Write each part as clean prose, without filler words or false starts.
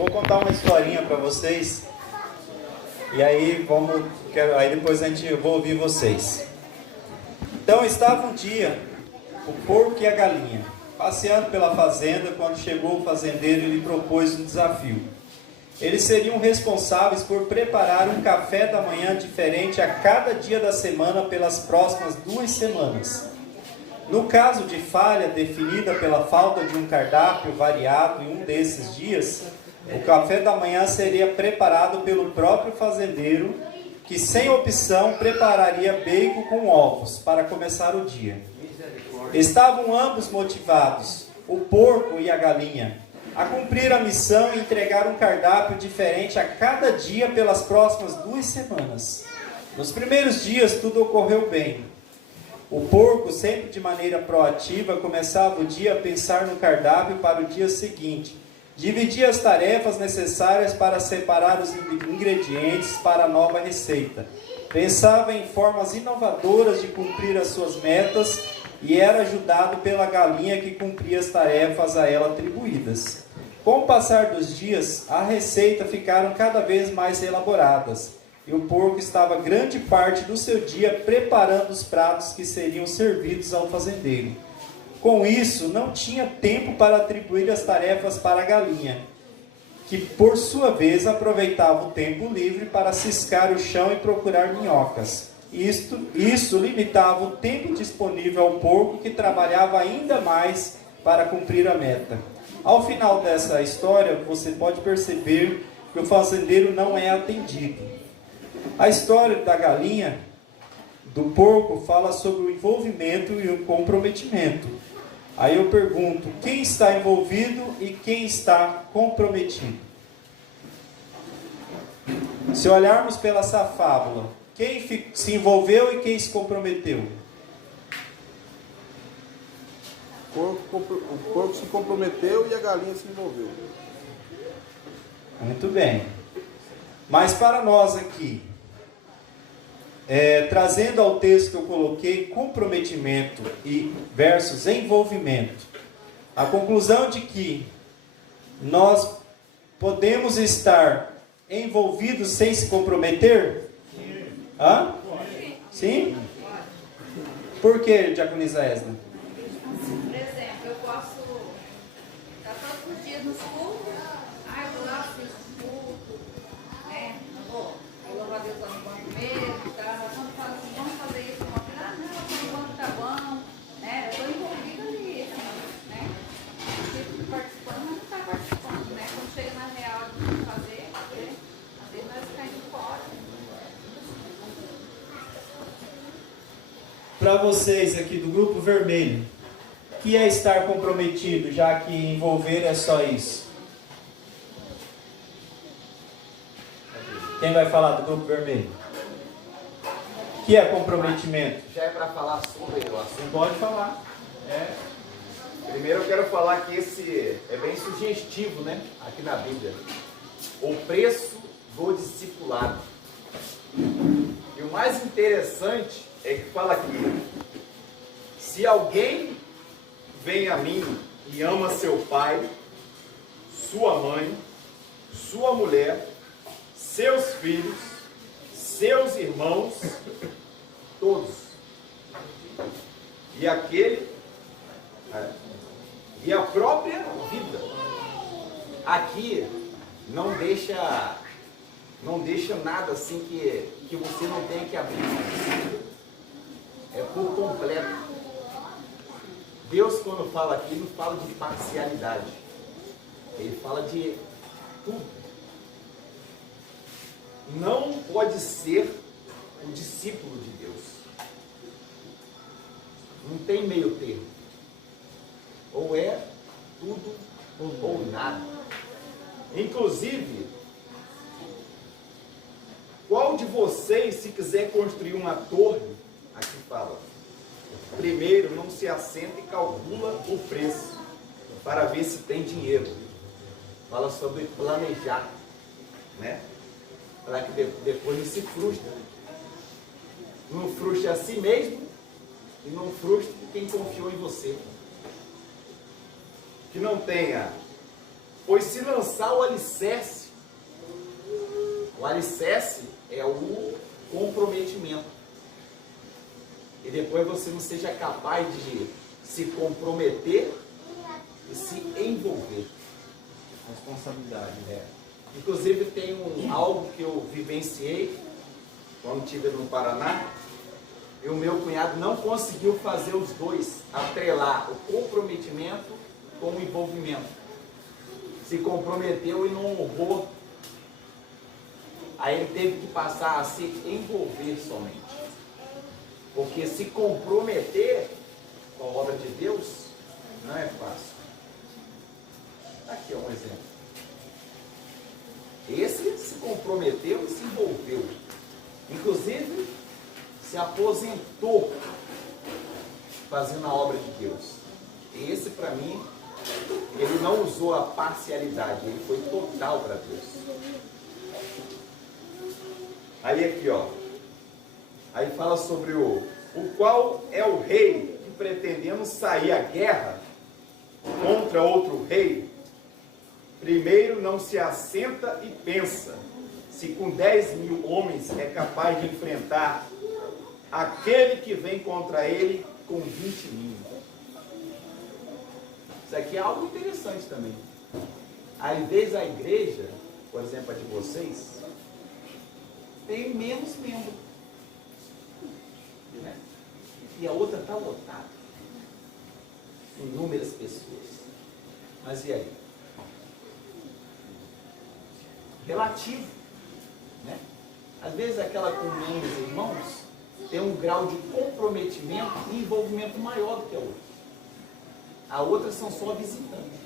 vou contar uma historinha para vocês. E aí aí depois eu vou ouvir vocês. Então estava um dia o porco e a galinha passeando pela fazenda quando chegou o fazendeiro e lhe propôs um desafio. Eles seriam responsáveis por preparar um café da manhã diferente a cada dia da semana pelas próximas 2 semanas. No caso de falha definida pela falta de um cardápio variado em um desses dias, o café da manhã seria preparado pelo próprio fazendeiro, que sem opção prepararia bacon com ovos para começar o dia. Estavam ambos motivados, o porco e a galinha, a cumprir a missão e entregar um cardápio diferente a cada dia pelas próximas 2 semanas. Nos primeiros dias tudo ocorreu bem. O porco, sempre de maneira proativa, começava o dia a pensar no cardápio para o dia seguinte. Dividia as tarefas necessárias para separar os ingredientes para a nova receita. Pensava em formas inovadoras de cumprir as suas metas e era ajudado pela galinha que cumpria as tarefas a ela atribuídas. Com o passar dos dias, a receita ficaram cada vez mais elaboradas e o porco estava grande parte do seu dia preparando os pratos que seriam servidos ao fazendeiro. Com isso, não tinha tempo para atribuir as tarefas para a galinha, que por sua vez aproveitava o tempo livre para ciscar o chão e procurar minhocas. Isso limitava o tempo disponível ao porco, que trabalhava ainda mais para cumprir a meta. Ao final dessa história, você pode perceber que o fazendeiro não é atendido. A história da galinha, do porco, fala sobre o envolvimento e o comprometimento. Aí eu pergunto, quem está envolvido e quem está comprometido? Se olharmos pela essa fábula, quem se envolveu e quem se comprometeu? O porco se comprometeu e a galinha se envolveu. Muito bem. Mas para nós aqui, trazendo ao texto que eu coloquei, comprometimento e versus envolvimento, a conclusão de que nós podemos estar envolvidos sem se comprometer? Hã? Sim? Por que, diaconisa Esna? Por exemplo, eu posso estar todos os dias nos cultos, eu vou lá, assisto o culto, vou louvar a Deus lá no banco mesmo, tá? Quando fala assim, vamos fazer isso, não, por enquanto tá bom, né? Eu estou envolvida ali, né? Tipo, participando, mas não está participando, né? Quando chega na real de fazer, né? Às vezes nós caímos fora. Para vocês aqui do Grupo Vermelho, o que é estar comprometido, já que envolver é só isso? Quem vai falar do Grupo Vermelho? O que é comprometimento? Já é para falar sobre o assunto? Pode falar. Primeiro eu quero falar que esse é bem sugestivo, né? Aqui na Bíblia. O preço do discipulado. E o mais interessante é que fala aqui: se alguém vem a mim e ama seu pai, sua mãe, sua mulher, seus filhos, seus irmãos, todos, e a própria vida. Aqui não deixa nada assim que você não tenha que abrir. É por completo. Deus, quando fala aqui, não fala de parcialidade. Ele fala de tudo. Não pode ser o discípulo de Deus. Não tem meio termo. Ou é tudo ou nada. Inclusive, qual de vocês, se quiser construir uma torre, aqui fala, primeiro não se assenta e calcula o preço para ver se tem dinheiro. Fala sobre planejar, né? Para que depois não se frustre. Não frustre a si mesmo e não frustre quem confiou em você. Que não tenha Pois se lançar o alicerce é o comprometimento. E depois você não seja capaz de se comprometer e se envolver. Responsabilidade. Inclusive tem algo que eu vivenciei quando estive no Paraná, e o meu cunhado não conseguiu fazer os dois, atrelar o comprometimento com o envolvimento. Se comprometeu e não honrou. Aí ele teve que passar a se envolver somente. Porque se comprometer com a obra de Deus não é fácil. Aqui é um exemplo. Esse se comprometeu e se envolveu. Inclusive, se aposentou fazendo a obra de Deus. Esse, para mim, ele não usou a parcialidade, ele foi total para Deus. Aí aqui, ó. Aí fala sobre o qual é o rei que, pretendendo sair à guerra contra outro rei, primeiro não se assenta e pensa se com 10.000 homens é capaz de enfrentar aquele que vem contra ele com 20.000. Isso aqui é algo interessante também. Às vezes a igreja, por exemplo a de vocês, tem menos membros, né? E a outra está lotada, inúmeras pessoas. Mas e aí? Relativo, né? Às vezes aquela com menos irmãos tem um grau de comprometimento e envolvimento maior do que a outra. A outra são só visitantes,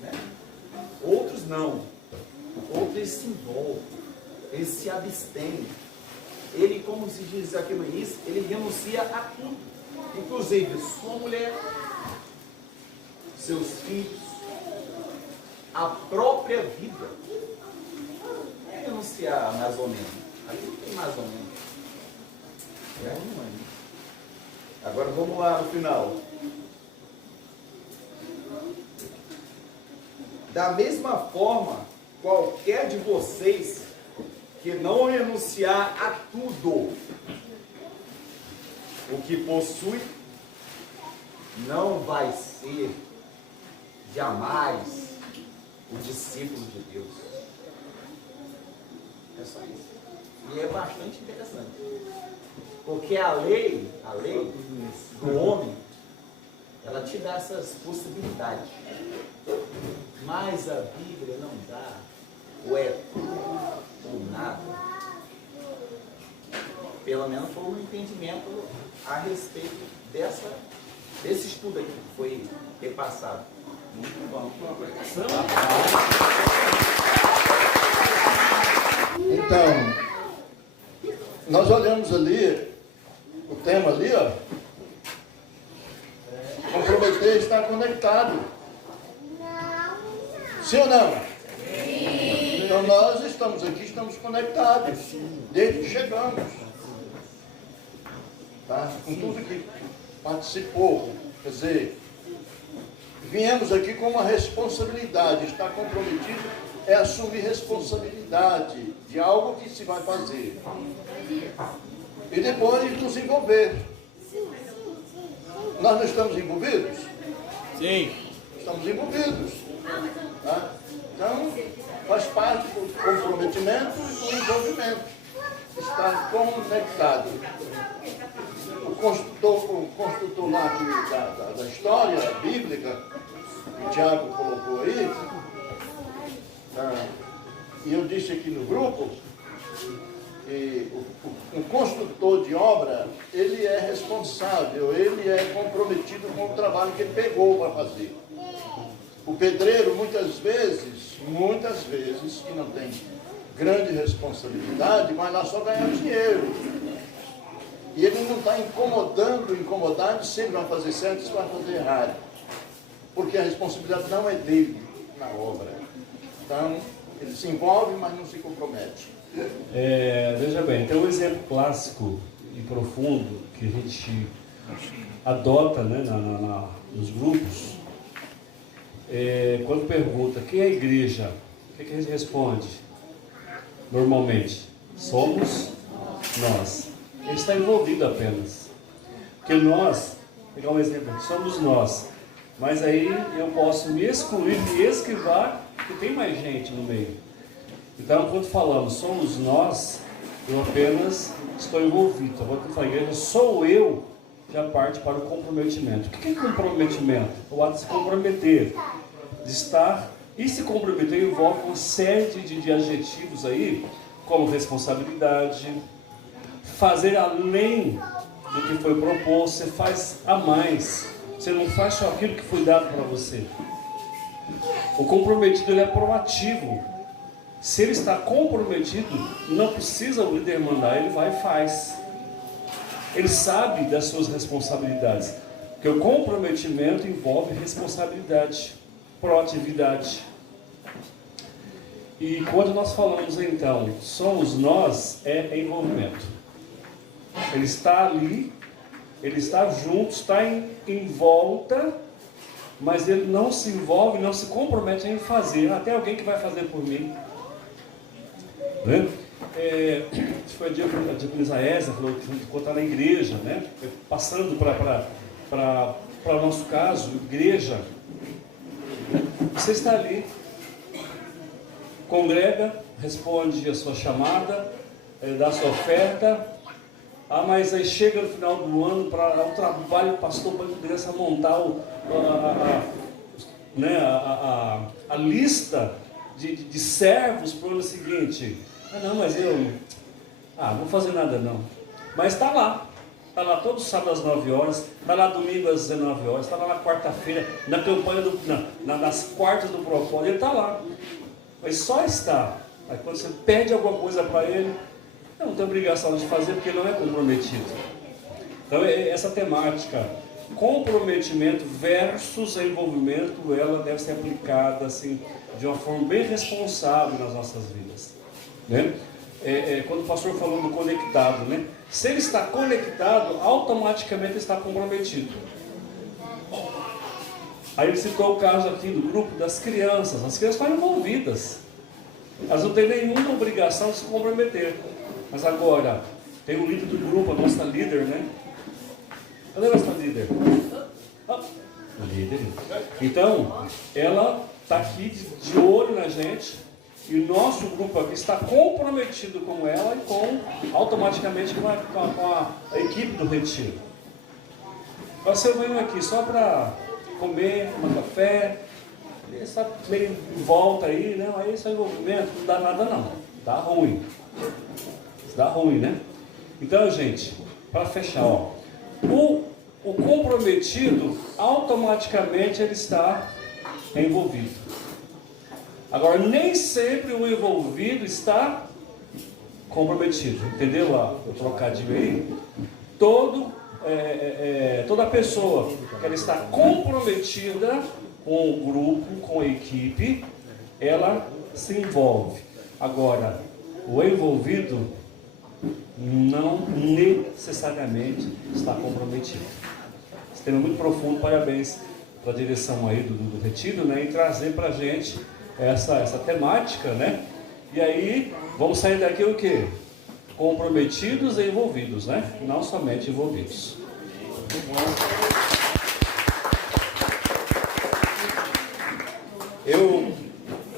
né? Outros não. Outros se envolvem, eles se abstêm. Ele, como se diz aqui no início, ele renuncia a tudo, inclusive sua mulher, seus filhos, a própria vida. É renunciar mais ou menos. Aqui não tem mais ou menos. Agora vamos lá no final. Da mesma forma, qualquer de vocês que não renunciar a tudo o que possui, não vai ser jamais o discípulo de Deus. É só isso. E é bastante interessante. Porque a lei do homem, ela te dá essas possibilidades. Mas a Bíblia não dá. Ou é tudo ou nada. Pelo menos foi um entendimento a respeito desse estudo aqui que foi repassado. Muito bom. Uma pregação. Então, nós olhamos ali, o tema ali, ó. Comprometer está conectado. Sim ou não? Sim. Então nós estamos aqui, estamos conectados. Desde que chegamos. Tá? Com tudo que participou. Quer dizer, viemos aqui com uma responsabilidade. Estar comprometido é assumir responsabilidade de algo que se vai fazer. E depois nos envolver. Nós não estamos envolvidos? Sim. Estamos envolvidos. Tá? Então, faz parte do comprometimento e do envolvimento. Estar conectado. O construtor lá da história bíblica, que o Tiago colocou aí, e eu disse aqui no grupo, que o construtor de obra, ele é responsável, ele é comprometido com o trabalho que ele pegou para fazer. O pedreiro, muitas vezes, que não tem grande responsabilidade, vai lá só ganhar dinheiro. E ele não está incomodado se ele vai fazer certo ou se vai fazer errado. Porque a responsabilidade não é dele na obra. Então, ele se envolve, mas não se compromete. Veja bem, tem um exemplo clássico e profundo que a gente adota, né, nos grupos. Quando pergunta quem é a igreja, o que a gente responde? Normalmente, somos nós. Ele está envolvido apenas. Porque nós, vou pegar um exemplo, somos nós. Mas aí eu posso me excluir, me esquivar, porque tem mais gente no meio. Então, quando falamos somos nós, eu apenas estou envolvido. Agora, quando fala igreja, sou eu, já parte para o comprometimento. O que é comprometimento? O ato de se comprometer, de estar e se comprometer envolve uma série de adjetivos aí, como responsabilidade, fazer além do que foi proposto, você faz a mais. Você não faz só aquilo que foi dado para você. O comprometido ele é proativo. Se ele está comprometido, não precisa o líder mandar, ele vai e faz. Ele sabe das suas responsabilidades. Porque o comprometimento envolve responsabilidade, proatividade. E quando nós falamos então, somos nós, é envolvimento. Ele está ali, ele está junto, está em volta, mas ele não se envolve, não se compromete em fazer. Tem alguém que vai fazer por mim. Né? Foi a diaconisa Esa, falou que quando está na igreja, né? Passando para o nosso caso, igreja, você está ali, congrega, responde a sua chamada, dá a sua oferta. Mas aí chega no final do ano para o trabalho, o pastor para começar a montar a lista de servos para o ano seguinte. Não, mas não vou fazer nada não. Mas está lá todo sábado às 9 horas, está lá domingo às 19 horas, está lá na quarta-feira, na campanha, nas quartas do propósito, ele está lá. Mas só está. Aí quando você pede alguma coisa para ele, não tem obrigação de fazer porque não é comprometido. Então essa temática, comprometimento versus envolvimento, ela deve ser aplicada assim, de uma forma bem responsável nas nossas vidas. Né? Quando o pastor falou do conectado, né? Se ele está conectado, automaticamente ele está comprometido. Aí ele citou o caso aqui do grupo das crianças. As crianças estão envolvidas. Elas não têm nenhuma obrigação de se comprometer. Mas agora, tem o líder do grupo, a nossa líder, né? Cadê a nossa líder? Líder. Então, ela está aqui de olho na gente. E o nosso grupo aqui está comprometido com ela e automaticamente com a equipe do retiro. Você veio aqui só para comer, tomar café, está meio em volta aí, né? Aí esse envolvimento não dá nada não. Dá ruim. Dá ruim, né? Então, gente, para fechar, o comprometido, automaticamente ele está envolvido. Agora, nem sempre o envolvido está comprometido. Entendeu o trocadilho aí? Toda pessoa que ela está comprometida com o grupo, com a equipe, ela se envolve. Agora, o envolvido não necessariamente está comprometido. Esse tema é muito profundo, parabéns para a direção aí do retiro, né, em trazer para a gente essa temática, né? E aí, vamos sair daqui o quê? Comprometidos e envolvidos, né? Não somente envolvidos.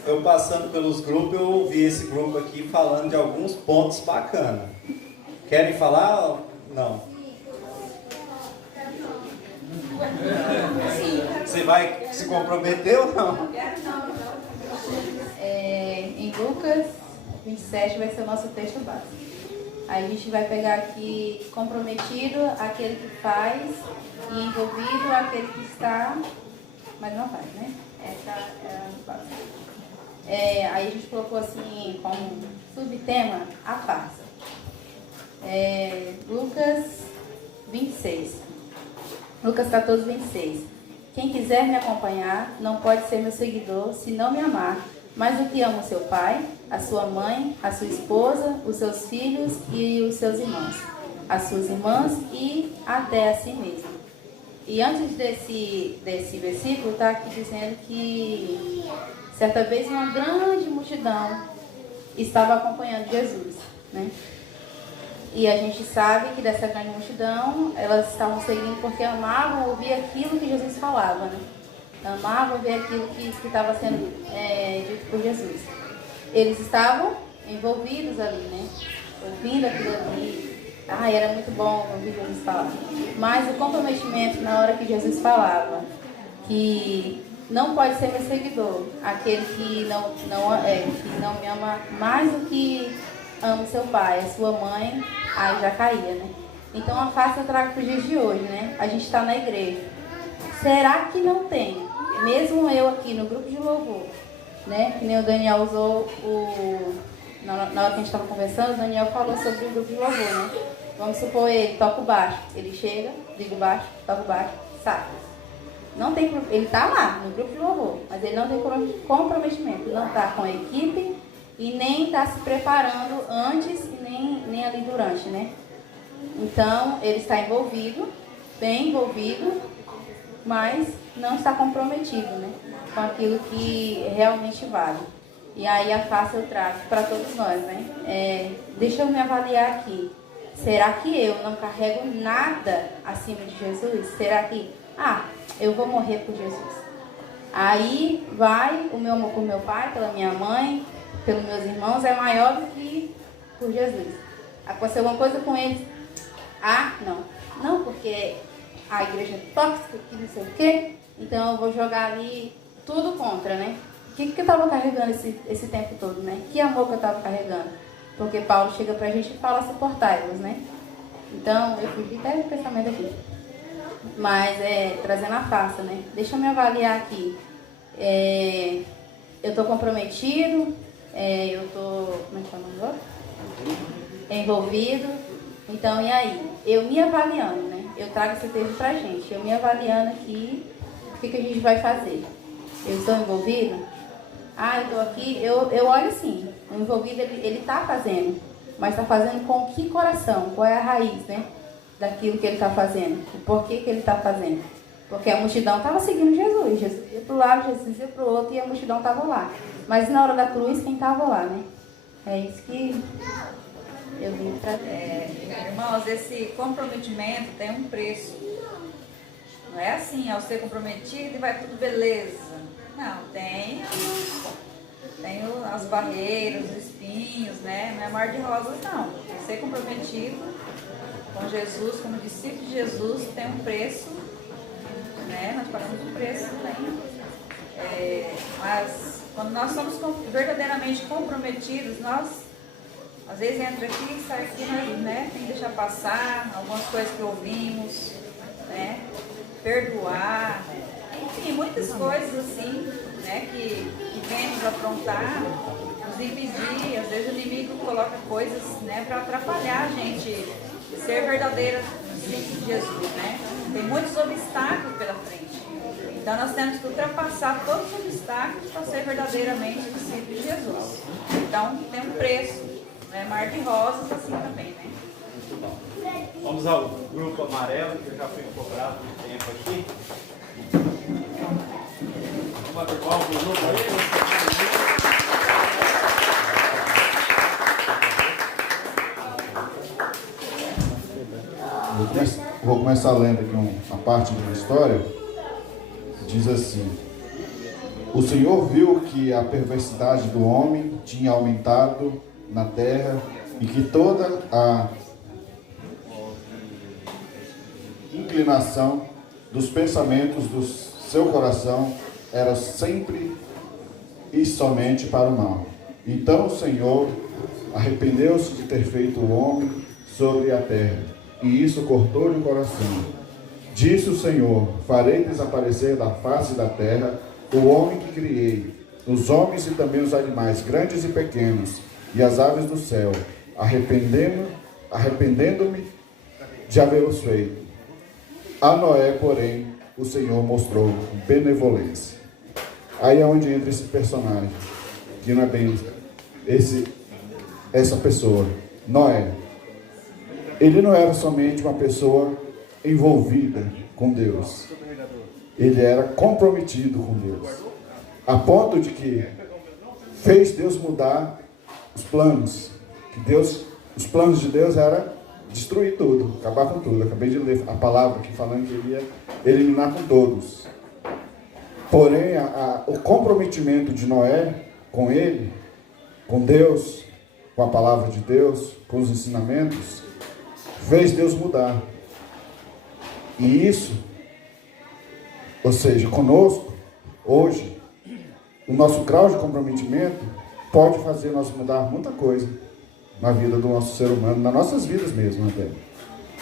Eu passando pelos grupos, eu ouvi esse grupo aqui falando de alguns pontos bacanas. Querem falar ou não? Você vai se comprometer ou não? Em Lucas 27 vai ser o nosso texto básico. Aí a gente vai pegar aqui comprometido, aquele que faz, e envolvido, aquele que está, mas não faz, né? Essa é a base. Aí a gente colocou assim como subtema a farsa. Lucas 26. Lucas 14, 26. Quem quiser me acompanhar não pode ser meu seguidor se não me amar. Mas o que ama o seu pai, a sua mãe, a sua esposa, os seus filhos e os seus irmãos, as suas irmãs e até a si mesmo. E antes desse versículo, está aqui dizendo que certa vez uma grande multidão estava acompanhando Jesus, né? E a gente sabe que dessa grande multidão, elas estavam seguindo porque amavam ouvir aquilo que Jesus falava, né? Amavam ouvir aquilo que estava sendo dito por Jesus. Eles estavam envolvidos ali, né? Ouvindo aquilo ali. Era muito bom ouvir Jesus falar. Mas o comprometimento na hora que Jesus falava que não pode ser meu seguidor aquele que não me ama mais do que ama o seu pai, a sua mãe, aí já caía, né? Então a face eu trago para os dias de hoje, né? A gente está na igreja. Será que não tem? Mesmo eu aqui no grupo de louvor, né? Que nem o Daniel usou na hora que a gente estava conversando, o Daniel falou sobre o grupo de louvor, né? Vamos supor, ele toca o baixo. Ele chega, liga o baixo, toca o baixo, sai. Não tem, ele está lá no grupo de louvor, mas ele não tem comprometimento. Ele não está com a equipe e nem está se preparando antes e nem ali durante, né? Então, ele está envolvido, bem envolvido, mas não está comprometido, né? Com aquilo que realmente vale. E aí a face eu trago para todos nós, né? Deixa eu me avaliar aqui. Será que eu não carrego nada acima de Jesus? Será que, eu vou morrer por Jesus? Aí vai o meu amor por meu pai, pela minha mãe, pelos meus irmãos, é maior do que por Jesus. Aconteceu alguma coisa com eles? Não, porque a igreja é tóxica, que não sei o quê, então eu vou jogar ali tudo contra, né? O que eu estava carregando esse tempo todo, né? Que amor que eu estava carregando? Porque Paulo chega pra gente e fala, suportai-vos, né? Então, eu fugi até do pensamento aqui. Mas, trazendo a face, né? Deixa eu me avaliar aqui. Eu estou comprometido, eu estou, como é que chama agora? Envolvido. Então, e aí? Eu me avaliando, né? Eu trago esse texto pra gente. Eu me avaliando aqui, o que a gente vai fazer? Eu estou envolvido? Eu estou aqui, eu olho assim, o envolvido ele está fazendo, mas está fazendo com que coração? Qual é a raiz, né? Daquilo que ele está fazendo, o porquê que ele está fazendo. Porque a multidão estava seguindo Jesus, Jesus ia para o lado, Jesus ia para o outro e a multidão estava lá. Mas na hora da cruz, quem estava lá, né? É isso que eu vim trazer. Irmãos, esse comprometimento tem um preço. Não é assim, ao ser comprometido e vai tudo beleza. Não, tem as barreiras, os espinhos, né? Não é mar de rosas, não. Ser comprometido com Jesus, como discípulo de Jesus, tem um preço, né? Nós pagamos um preço também. Mas quando nós somos verdadeiramente comprometidos, nós às vezes entra aqui e sai aqui, né? Tem que deixar passar algumas coisas que ouvimos, né? Perdoar, enfim, muitas coisas assim, né, que vem nos afrontar, nos impedir. Às vezes o inimigo coloca coisas, né, para atrapalhar a gente ser verdadeira discípulo de Jesus, né? Tem muitos obstáculos pela frente. Então nós temos que ultrapassar todos os obstáculos para ser verdadeiramente discípulo de Jesus. Então tem um preço, não é mar de rosas assim também, né? Muito bom. Vamos ao grupo amarelo, que eu já fui cobrado um tempo aqui. Vamos bater palmas pro grupo aí. Vou começar lendo aqui uma parte de uma história. Diz assim: o Senhor viu que a perversidade do homem tinha aumentado na terra e que toda a inclinação dos pensamentos do seu coração era sempre e somente para o mal. Então o Senhor arrependeu-se de ter feito o homem sobre a terra, e isso cortou-lhe o coração. Disse o Senhor: farei desaparecer da face da terra o homem que criei, os homens e também os animais, grandes e pequenos, e as aves do céu, arrependendo-me de havê-los feito. A Noé, porém, o Senhor mostrou benevolência. Aí é onde entra esse personagem, que não é bem essa pessoa, Noé. Ele não era somente uma pessoa envolvida, com Deus. Ele era comprometido com Deus. A ponto de que fez Deus mudar os planos. Os planos de Deus era destruir tudo, acabar com tudo. Acabei de ler a palavra aqui falando que ele ia eliminar com todos. Porém, o comprometimento de Noé com ele, com Deus, com a palavra de Deus, com os ensinamentos, fez Deus mudar. E isso, ou seja, conosco, hoje, o nosso grau de comprometimento pode fazer nós mudar muita coisa na vida do nosso ser humano, nas nossas vidas mesmo até,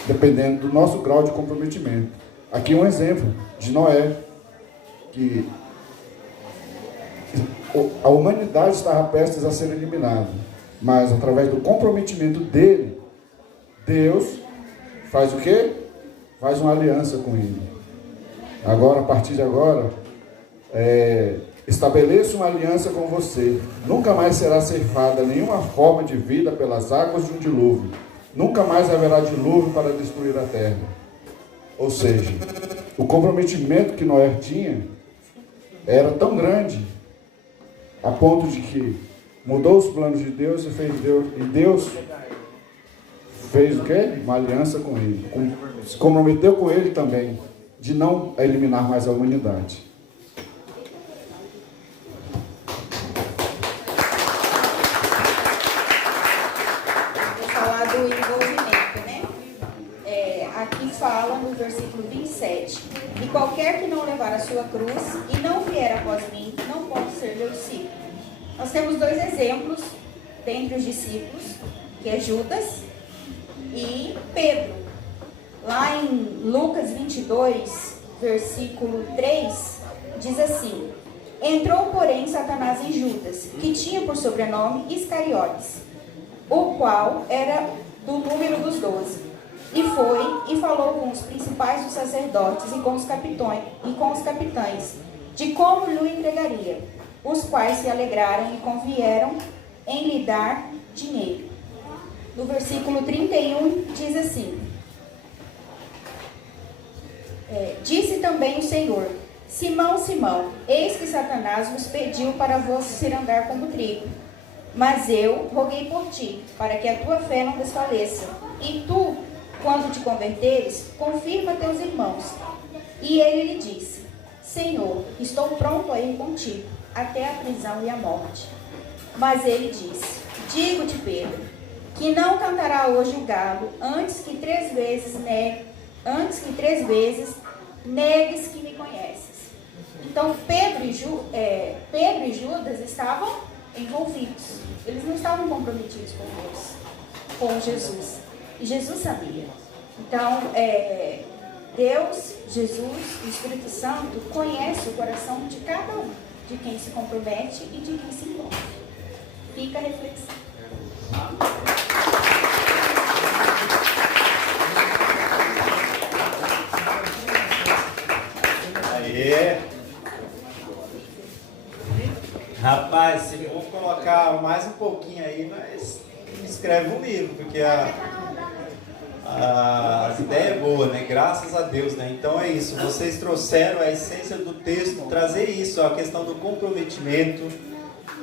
dependendo do nosso grau de comprometimento. Aqui um exemplo de Noé, que a humanidade estava prestes a ser eliminada, mas através do comprometimento dele, Deus faz o quê? Faz uma aliança com ele. Agora, a partir de agora, estabeleço uma aliança com você. Nunca mais será ceifada nenhuma forma de vida pelas águas de um dilúvio. Nunca mais haverá dilúvio para destruir a terra. Ou seja, o comprometimento que Noé tinha era tão grande, a ponto de que mudou os planos de Deus e Deus fez o quê? Uma aliança com ele. Se comprometeu com ele também, de não eliminar mais a humanidade. Do envolvimento, né? Aqui fala no versículo 27: e qualquer que não levar a sua cruz e não vier após mim, não pode ser meu discípulo. Nós temos dois exemplos dentre os discípulos, que é Judas e Pedro. Lá em Lucas 22, versículo 3, diz assim: entrou, porém, Satanás em Judas, que tinha por sobrenome Iscariotes, o qual era do número dos 12. E foi e falou com os principais dos sacerdotes e com os capitães, de como lhe entregaria, os quais se alegraram e convieram em lhe dar dinheiro. No versículo 31 diz assim: disse também o Senhor: Simão, Simão, eis que Satanás vos pediu para vos ir andar como trigo. Mas eu roguei por ti, para que a tua fé não desfaleça. E tu, quando te converteres, confirma teus irmãos. E ele lhe disse: Senhor, estou pronto a ir contigo, até a prisão e a morte. Mas ele disse: digo-te, Pedro, que não cantará hoje o galo, antes que três vezes negues que me conheces. Então Pedro e Judas estavam envolvidos. Eles não estavam comprometidos com Deus, com Jesus. E Jesus sabia. Então, Deus, Jesus, o Espírito Santo conhece o coração de cada um, de quem se compromete e de quem se envolve. Fica a reflexão. Aê! Rapaz, se for colocar mais um pouquinho aí, nós escreve um livro, porque as ideias é boa, né? Graças a Deus, né? Então é isso, vocês trouxeram a essência do texto, trazer isso, a questão do comprometimento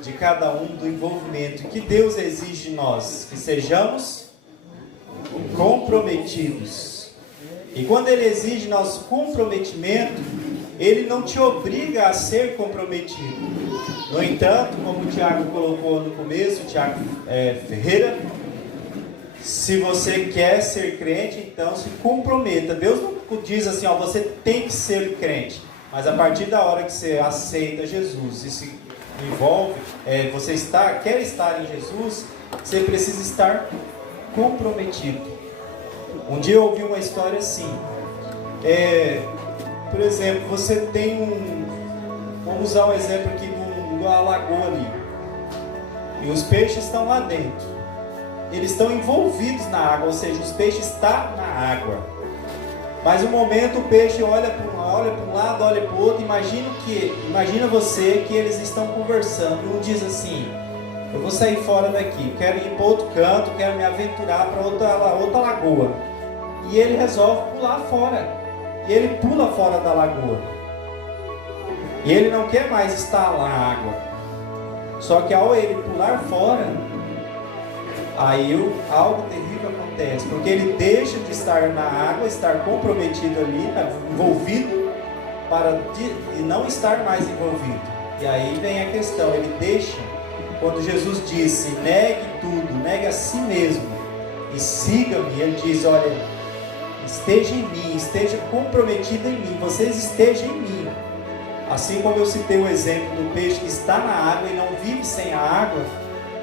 de cada um, do envolvimento, que Deus exige de nós, que sejamos comprometidos. E quando Ele exige nosso comprometimento, Ele não te obriga a ser comprometido. No entanto, como o Tiago colocou no começo, o Tiago Ferreira, se você quer ser crente, então se comprometa. Deus não diz assim, ó, você tem que ser crente. Mas a partir da hora que você aceita Jesus e se envolve, você quer estar em Jesus, você precisa estar comprometido. Um dia eu ouvi uma história assim. Por exemplo, você tem vamos usar um exemplo aqui da lagoa ali. E os peixes estão lá dentro. Eles estão envolvidos na água, ou seja, os peixes estão na água. Mas um momento o peixe olha para um lado, olha para o outro. Imagina você que eles estão conversando. Um diz assim: eu vou sair fora daqui, quero ir para outro canto, quero me aventurar para outra lagoa. E ele resolve pular fora. e ele pula fora da lagoa. E ele não quer mais estar lá na água. Só que ao ele pular fora, aí algo terrível acontece, porque ele deixa de estar na água, estar comprometido ali, envolvido, e não estar mais envolvido. E aí vem a questão, ele deixa, quando Jesus disse, negue tudo, negue a si mesmo e siga-me, ele diz, olha, esteja em mim, esteja comprometido em mim, vocês estejam em mim. Assim como eu citei o exemplo do peixe que está na água e não vive sem a água,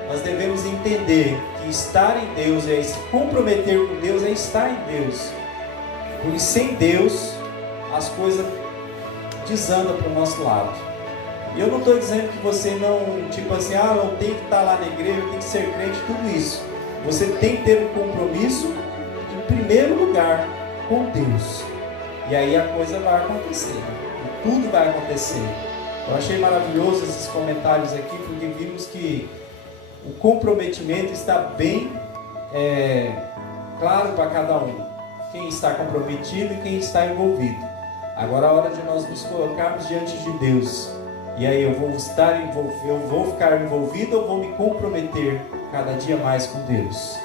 nós devemos entender que estar em Deus, se comprometer com Deus, é estar em Deus. Porque sem Deus, as coisas desandam para o nosso lado. E eu não estou dizendo que você não, tipo assim, não tem que estar lá na igreja, tem que ser crente, tudo isso. Você tem que ter um compromisso, em primeiro lugar, com Deus. E aí a coisa vai acontecer. Tudo vai acontecer. Eu achei maravilhoso esses comentários aqui, porque vimos que o comprometimento está bem claro para cada um. Quem está comprometido e quem está envolvido. Agora é a hora de nós nos colocarmos diante de Deus. E aí eu vou ficar envolvido ou vou me comprometer cada dia mais com Deus?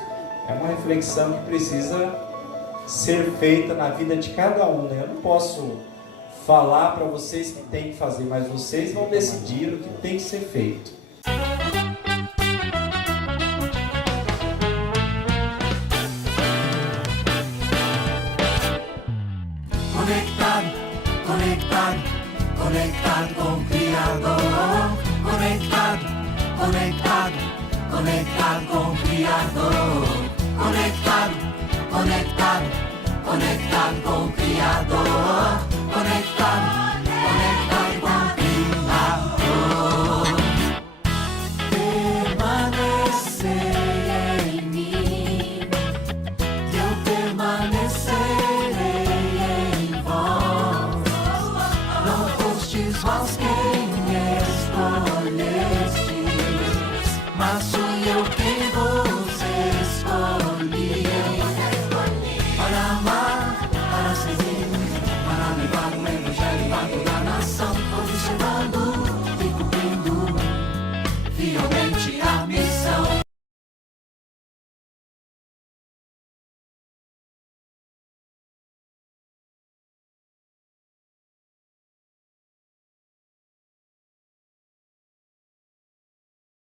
É uma reflexão que precisa ser feita na vida de cada um, né? Eu não posso falar para vocês que tem que fazer, mas vocês vão decidir o que tem que ser feito. Conectado, conectado, conectado com o Criador. Conectado, conectado, conectado com o Criador. Conectado, conectado, conectado com o Criador. Conectado.